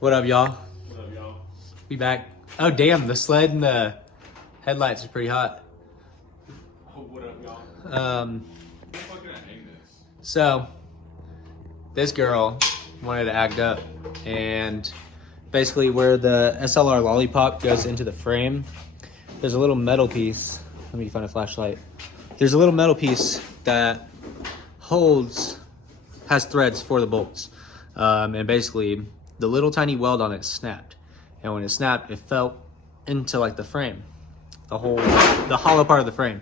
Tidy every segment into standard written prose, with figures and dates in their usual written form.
What up, y'all? What up, y'all? We back. Oh, damn, the sled and the headlights are pretty hot. Oh, what up, y'all? Um, How the fuck can I hang this? so, this girl wanted to act up, and basically where the SLR lollipop goes into the frame, there's a little metal piece. Let me find a flashlight. There's a little metal piece that has threads for the bolts. And basically, the little tiny weld on it snapped. And when it snapped, it fell into like the frame, the hollow part of the frame.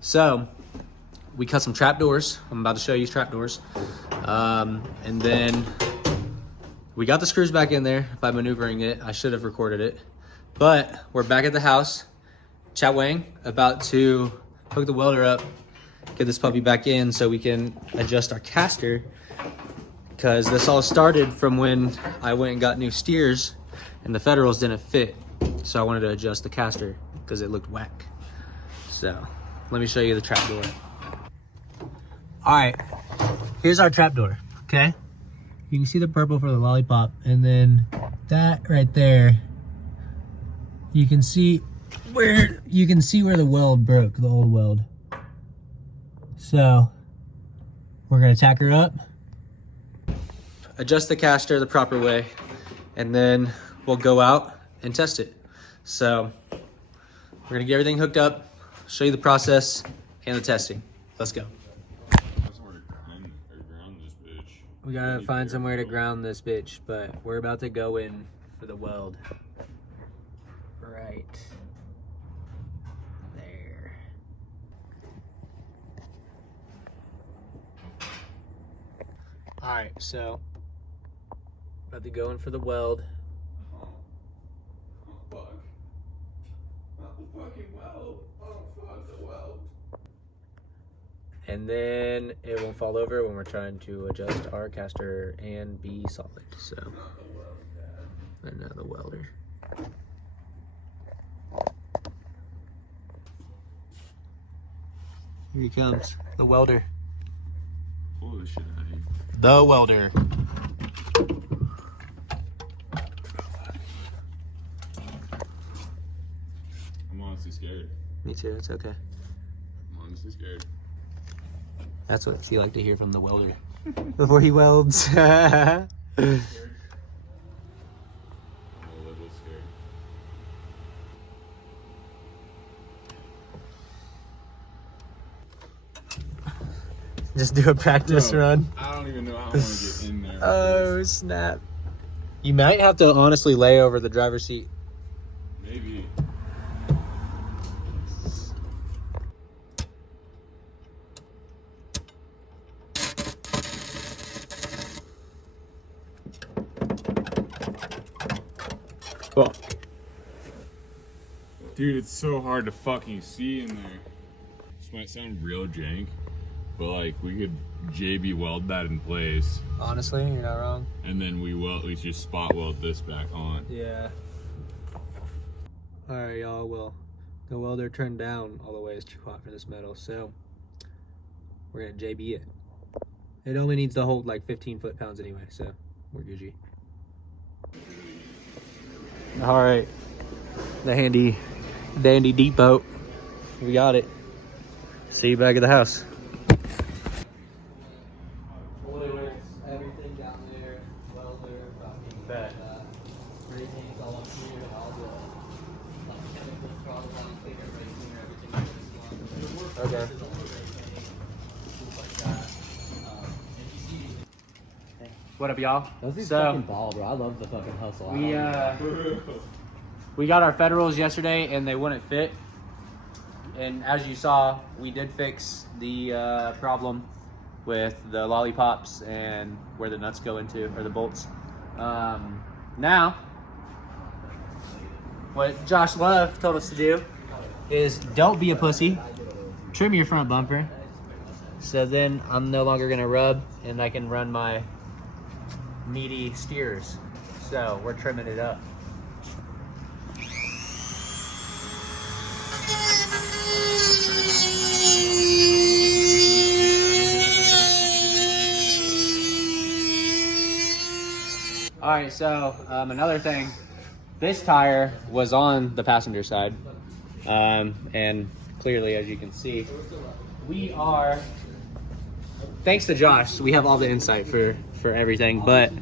So we cut some trapdoors. I'm about to show you trapdoors. And then we got the screws back in there by maneuvering it. I should have recorded it. But we're back at the house. Chat Wang about to hook the welder up, get this puppy back in so we can adjust our caster, because this all started from when I went and got new steers and the Federals didn't fit. So I wanted to adjust the caster because it looked whack. So let me show you the trapdoor. All right, here's our trapdoor, okay? You can see the purple for the lollipop, and then that right there, you can see where the weld broke, the old weld. So we're gonna tack her up, adjust the caster the proper way, and then we'll go out and test it. So we're gonna get everything hooked up, show you the process and the testing. Let's go. We gotta find somewhere to ground this bitch, but we're about to go in for the weld. Right there. All right, so about to go in for the weld. Oh, fuck. Not the fucking weld. Oh, fuck the weld. And then it won't fall over when we're trying to adjust our caster and be solid. So, Not the weld, Dad. and now the welder. Here he comes, the welder. Holy shit, The welder. I'm honestly scared. Me too, it's okay. I'm honestly scared. That's what you like to hear from the welder before he welds. Scared? I'm a little scared. Just do a practice Bro, run. I don't even know how I want to get in there. Oh, snap. You might have to honestly lay over the driver's seat. Maybe. Fuck. Dude, it's so hard to fucking see in there. This might sound real jank, but like we could JB weld that in place, Honestly, you're not wrong. and then we just spot weld this back on. Yeah. Alright, y'all. Well, the welder turned down all the way. It's too hot for this metal, so we're gonna JB it. It only needs to hold like 15 foot-pounds anyway, so we're Gucci. Alright. The handy dandy deep boat. We got it. See you back at the house. Everything down there, welder, fucking spray paint all up here, and all the chemical products on cleaner, everything. Okay. What up, y'all? Those things fucking ball, bro. I love the fucking hustle. We got our Federals yesterday and they wouldn't fit. And as you saw, we did fix the problem with the lollipops and where the nuts go into, or the bolts. Now, what Josh Love told us to do is don't be a pussy, trim your front bumper. So then I'm no longer gonna rub and I can run my meaty steers. So we're trimming it up. All right, so another thing, this tire was on the passenger side, and clearly, as you can see, we are, thanks to Josh, we have all the insight for everything, but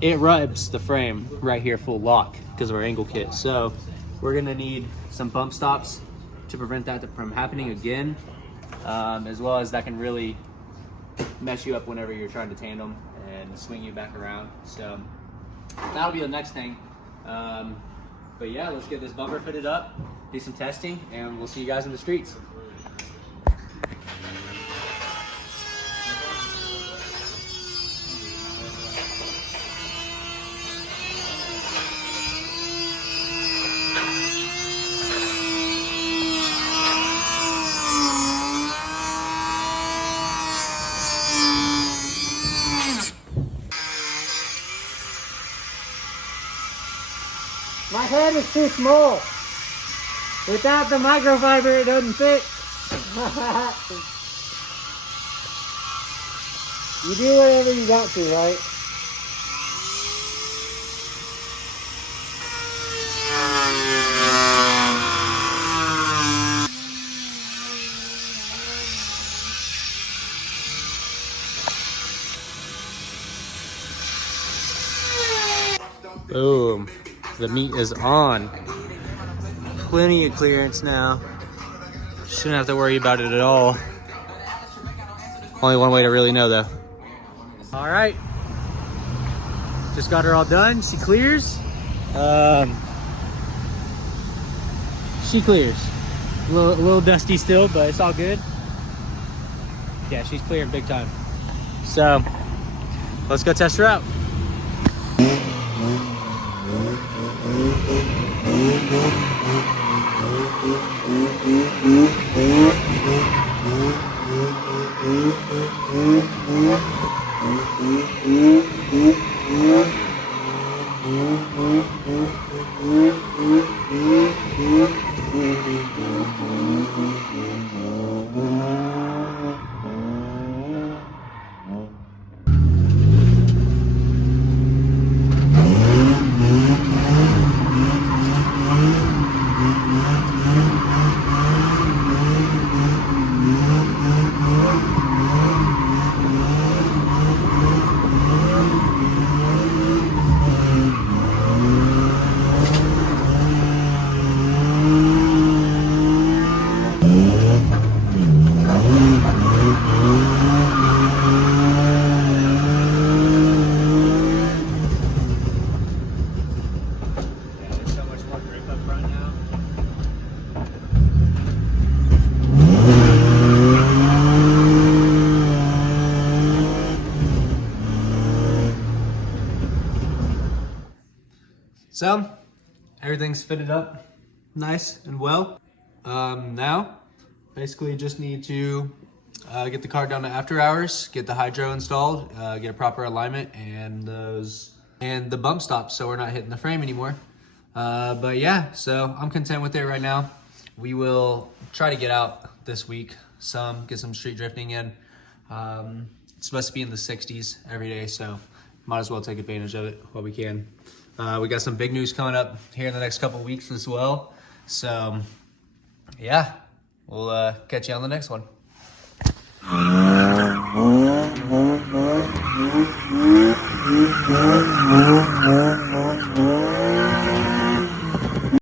it rubs the frame right here full lock because of our angle kit. So we're gonna need some bump stops to prevent that from happening again, as well as that can really mess you up whenever you're trying to tandem and swing you back around. So that'll be the next thing. But yeah, let's get this bumper fitted up, do some testing, and we'll see you guys in the streets. My head is too small. Without the microfiber, it doesn't fit. You do whatever you got to, right? Boom. The meat is on. Plenty of clearance now. Shouldn't have to worry about it at all. Only one way to really know though. All right. Just got her all done. She clears. She clears. A little dusty still, but it's all good. Yeah, she's clearing big time. So let's go test her out. So, everything's fitted up nice and well. Now, basically just need to get the car down to after hours, get the hydro installed, get a proper alignment and the bump stops so we're not hitting the frame anymore. But yeah, so I'm content with it right now. We will try to get out this week, get some street drifting in. It's supposed to be in the 60s every day, so might as well take advantage of it while we can. We got some big news coming up here in the next couple of weeks as well. So yeah, we'll catch you on the next one.